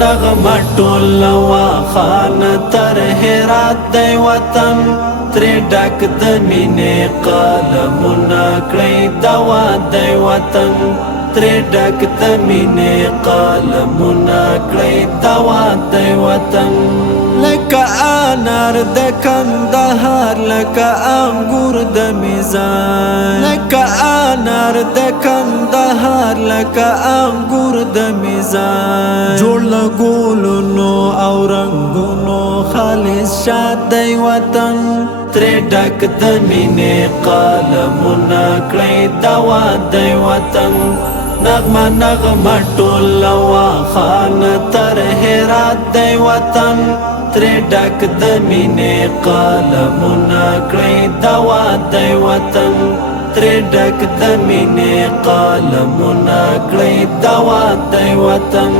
نغمه ټول واخانه تر هرات دی وطن ترې ډک د مینې قلمونه کړئ دوا دی وطن ترې ډک د مینې قلمونه کړئ دوا دی وطن لکه انار د کندهار لکه انګور د میزان لکه انار د کندهار لکه انګور د میزان جوړ له ګلونو او رنګونو خالص شاد دی وطن ترې ډک د مینې قلمونه کړئ دوا دی وطن نغمه ټول واخانه تر هرات دی وطن ترې ډک د مینې قلمونه کړئ دوا دی وطن ترې ډک د مینې قلمونه کړئ دوا دی وطن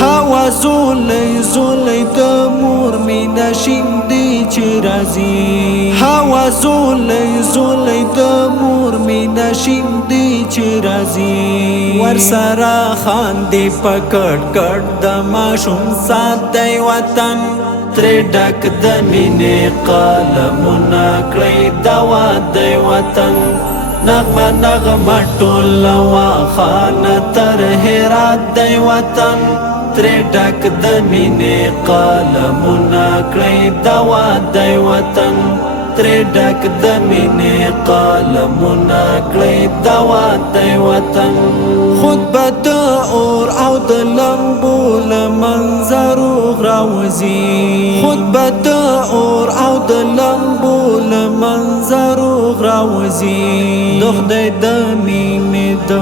هوا زولی زولی د مور مینه شیندي چې راځي هوا زولی زولی د مور مینه شیندي چې راځي ورسره خاندي په کټ کټ د ماشوم سات دی وطن ترې ډک د مینې قلمونه کړئ دوا دی وطن نغمه ټول واخانه تر هرات دی وطن ترې ډک د مینې قلمونه کړئ دوا دی وطن ترې ډک د مینې قلمونه کړئ دوا دی وطن خطبه د اور او د لمبو له منظرو راوځي خطبه د اور او د لمبو له منظرو راوځي د خدای د مینې د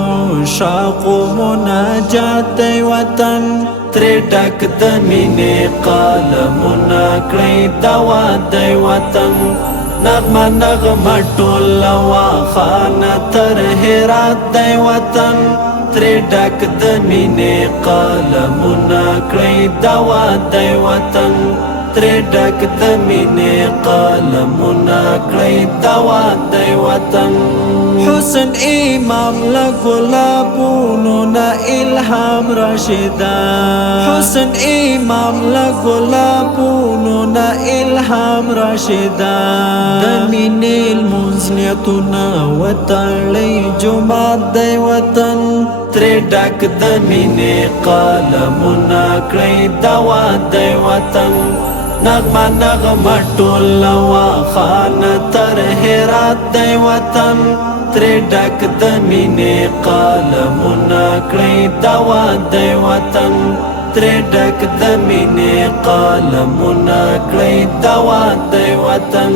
عشاقو مناجات دی وطن ترې ډک د مینې قلمونه کړئ دوا دی وطن نغمه ټول واخانه تر هرات دی وطن ترې ډک د مینې قلمونه کړئ دوا دی وطن ترې ډک د مینې قلمونه کړئ دوا دی وطن حسن امام له ګلابونو نه الهام راشدا حسن امام له ګلابونو نه الهام راشدا د مینې لمونځ نیتونه وتړئ جومات دی وطن ترې ډک د مینې قلمونه کړئ دوا دی وطن نغمه ټول واخانه تر هرات دی وطن ترې ډک د مینې قلمونه کړئ دوا دی وطن ترې ډک د مینې قلمونه کړئ دوا دی وطن